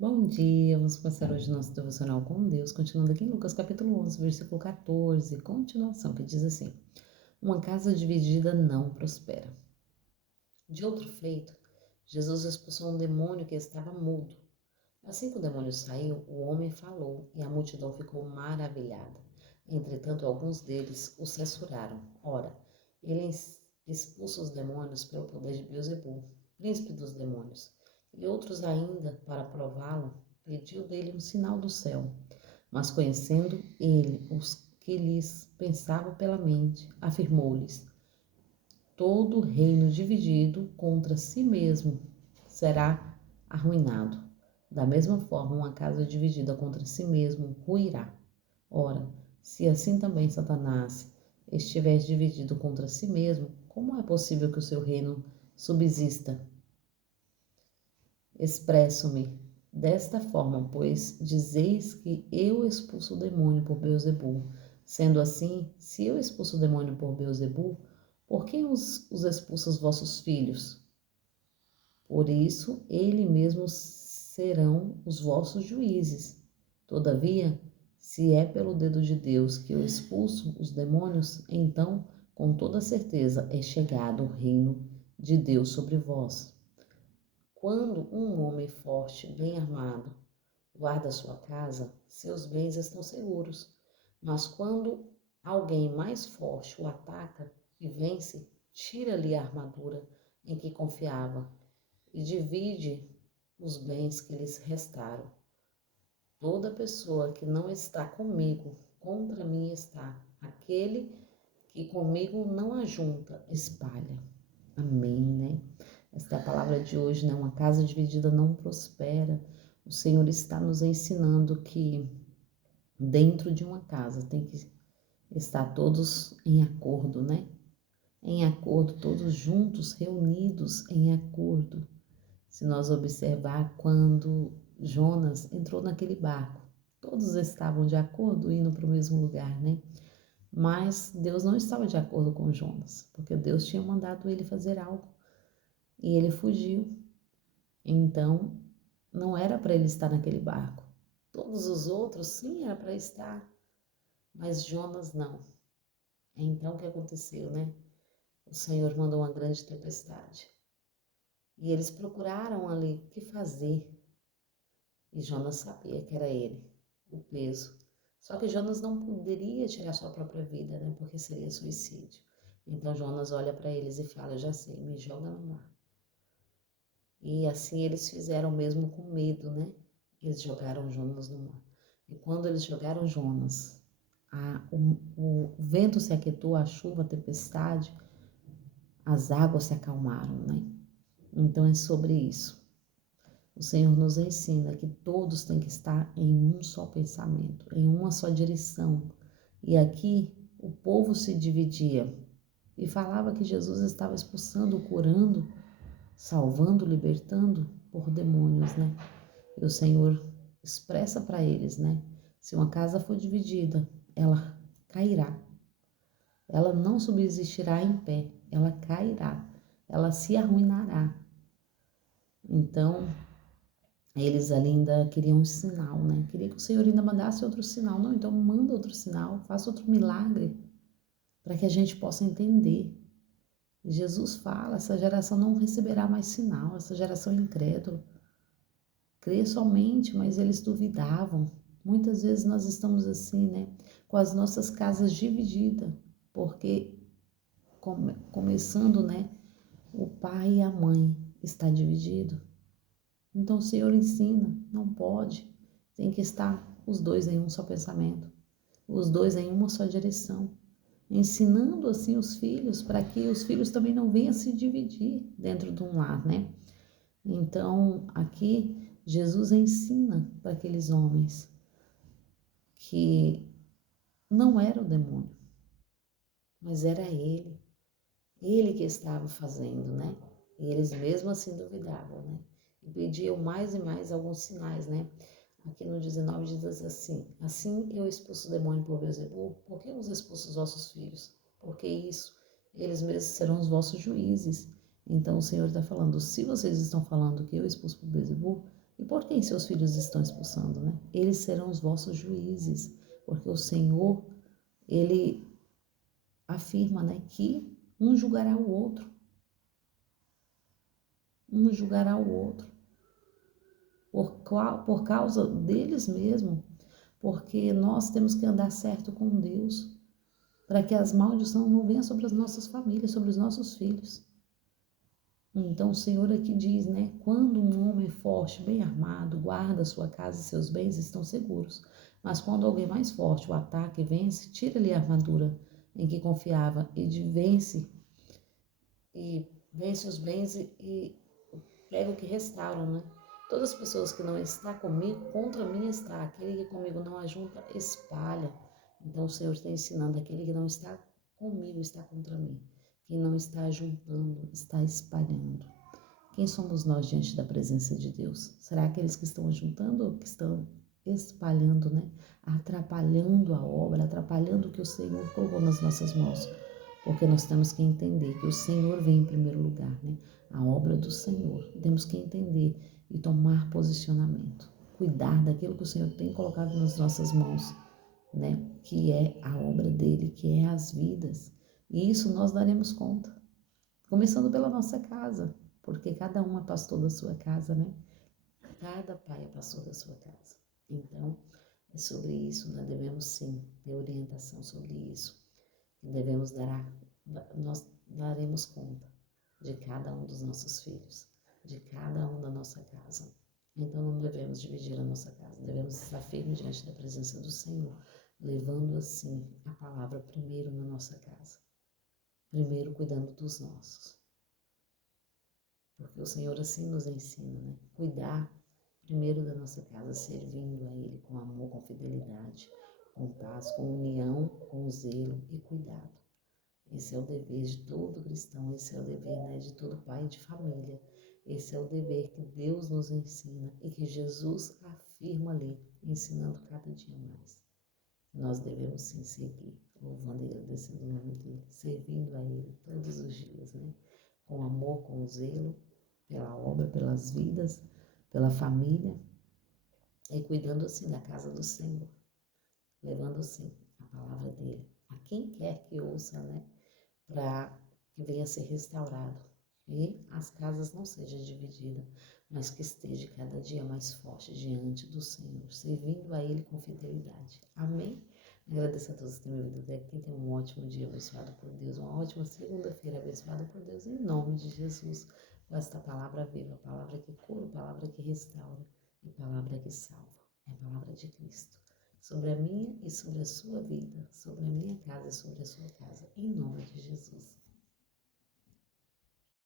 Bom dia, vamos começar hoje nosso devocional com Deus, continuando aqui em Lucas capítulo 11, versículo 14, continuação, que diz assim: Uma casa dividida não prospera. De outro feito, Jesus expulsou um demônio que estava mudo. Assim que o demônio saiu, o homem falou e a multidão ficou maravilhada. Entretanto, alguns deles o censuraram. Ora, ele expulsa os demônios pelo poder de Beelzebul, príncipe dos demônios. E outros ainda, para prová-lo, pediu dele um sinal do céu. Mas conhecendo ele os que lhes pensava pela mente, afirmou-lhes: Todo reino dividido contra si mesmo será arruinado. Da mesma forma, uma casa dividida contra si mesmo ruirá. Ora, se assim também Satanás estiver dividido contra si mesmo, como é possível que o seu reino subsista? Expresso-me desta forma, pois dizeis que eu expulso o demônio por Beelzebul. Sendo assim, se eu expulso o demônio por Beelzebul, por quem os expulsa os vossos filhos? Por isso, ele mesmo serão os vossos juízes. Todavia, se é pelo dedo de Deus que eu expulso os demônios, então, com toda certeza, é chegado o reino de Deus sobre vós. Quando um homem forte, bem armado, guarda sua casa, seus bens estão seguros. Mas quando alguém mais forte o ataca e vence, tira-lhe a armadura em que confiava e divide os bens que lhes restaram. Toda pessoa que não está comigo, contra mim está. Aquele que comigo não ajunta, espalha. Amém, né? Esta é a palavra de hoje, né? Uma casa dividida não prospera. O Senhor está nos ensinando que dentro de uma casa tem que estar todos em acordo, né? Em acordo, todos juntos, reunidos em acordo. Se nós observar quando Jonas entrou naquele barco, todos estavam de acordo indo para o mesmo lugar, né? Mas Deus não estava de acordo com Jonas, porque Deus tinha mandado ele fazer algo e ele fugiu. Então, não era para ele estar naquele barco. Todos os outros, sim, era para estar, mas Jonas não. Então, o que aconteceu, né? O Senhor mandou uma grande tempestade. E eles procuraram ali o que fazer. E Jonas sabia que era ele, o peso. Só que Jonas não poderia tirar sua própria vida, né? Porque seria suicídio. Então Jonas olha para eles e fala: Eu já sei, me joga no mar. E assim eles fizeram mesmo com medo, né? Eles jogaram Jonas no mar. E quando eles jogaram Jonas, o vento se aquietou, a chuva, a tempestade, as águas se acalmaram, né? Então é sobre isso. O Senhor nos ensina que todos têm que estar em um só pensamento, em uma só direção. E aqui o povo se dividia e falava que Jesus estava expulsando, curando, salvando, libertando por demônios, né? E o Senhor expressa para eles, né? Se uma casa for dividida, ela cairá. Ela não subsistirá em pé, ela cairá, ela se arruinará. Então, eles ali ainda queriam um sinal, né? Queria que o Senhor ainda mandasse outro sinal. Não, então manda outro sinal, faça outro milagre para que a gente possa entender. E Jesus fala, essa geração não receberá mais sinal, essa geração incrédula. Crê somente, mas eles duvidavam. Muitas vezes nós estamos assim, né? Com as nossas casas divididas, porque começando, né? O pai e a mãe está dividido. Então o Senhor ensina, não pode. Tem que estar os dois em um só pensamento, os dois em uma só direção, ensinando assim os filhos para que os filhos também não venham se dividir dentro de um lar, né? Então aqui Jesus ensina para aqueles homens que não era o demônio, mas era ele que estava fazendo, né? E eles mesmo assim duvidavam, né? E pediam mais e mais alguns sinais, né? Aqui no 19 diz assim: Assim eu expulso o demônio por Beelzebul, por que os expulso os vossos filhos? Porque isso, eles mesmos serão os vossos juízes. Então o Senhor está falando: se vocês estão falando que eu expulso por Beelzebul, E por quem seus filhos estão expulsando, né? Eles serão os vossos juízes, porque o Senhor, ele afirma, né, que um julgará o outro. Um julgará o outro. Por causa deles mesmos, porque nós temos que andar certo com Deus, para que as maldições não venham sobre as nossas famílias, sobre os nossos filhos. Então o Senhor aqui diz, né, quando um homem forte, bem armado, guarda sua casa e seus bens estão seguros, mas quando alguém mais forte o ataca e vence, tira-lhe a armadura em que confiava e vence os bens e pega o que restauram, né? Todas as pessoas que não estão comigo, contra mim está. Aquele que comigo não ajunta, espalha. Então o Senhor está ensinando, aquele que não está comigo está contra mim. Quem não está ajuntando, está espalhando. Quem somos nós diante da presença de Deus? Será aqueles que estão ajuntando ou que estão espalhando, né? Atrapalhando a obra, atrapalhando o que o Senhor colocou nas nossas mãos? Porque nós temos que entender que o Senhor vem em primeiro lugar, né? A obra do Senhor. Temos que entender e tomar posicionamento. Cuidar daquilo que o Senhor tem colocado nas nossas mãos, né? Que é a obra dele, que é as vidas. E isso nós daremos conta. Começando pela nossa casa, porque cada um é pastor da sua casa, né? Cada pai é pastor da sua casa. Então, é sobre isso, nós devemos sim ter orientação sobre isso. Nós daremos conta de cada um dos nossos filhos, de cada um da nossa casa. Então não devemos dividir a nossa casa, devemos estar firmes diante da presença do Senhor, levando assim a palavra primeiro na nossa casa, primeiro cuidando dos nossos. Porque o Senhor assim nos ensina, né? Cuidar primeiro da nossa casa, servindo a Ele com amor, com fidelidade, com paz, com união, com zelo e cuidado. Esse é o dever de todo cristão, esse é o dever, né, de todo pai de família. Esse é o dever que Deus nos ensina e que Jesus afirma ali, ensinando cada dia mais. Nós devemos sim seguir, louvando e agradecendo o nome dele, servindo a Ele todos os dias, né? Com amor, com zelo, pela obra, pelas vidas, pela família e cuidando assim da casa do Senhor, levando assim a palavra dele a quem quer que ouça, né? Para que venha a ser restaurado e as casas não sejam divididas, mas que esteja cada dia mais forte diante do Senhor, servindo a Ele com fidelidade. Amém? Agradeço a todos que têm me ouvido até aqui. Tenham um ótimo dia abençoado por Deus, uma ótima segunda-feira abençoada por Deus, em nome de Jesus. Com esta palavra viva, palavra que cura, palavra que restaura e palavra que salva. É a palavra de Cristo. Sobre a minha e sobre a sua vida, sobre a minha casa e sobre a sua casa, em nome de Jesus.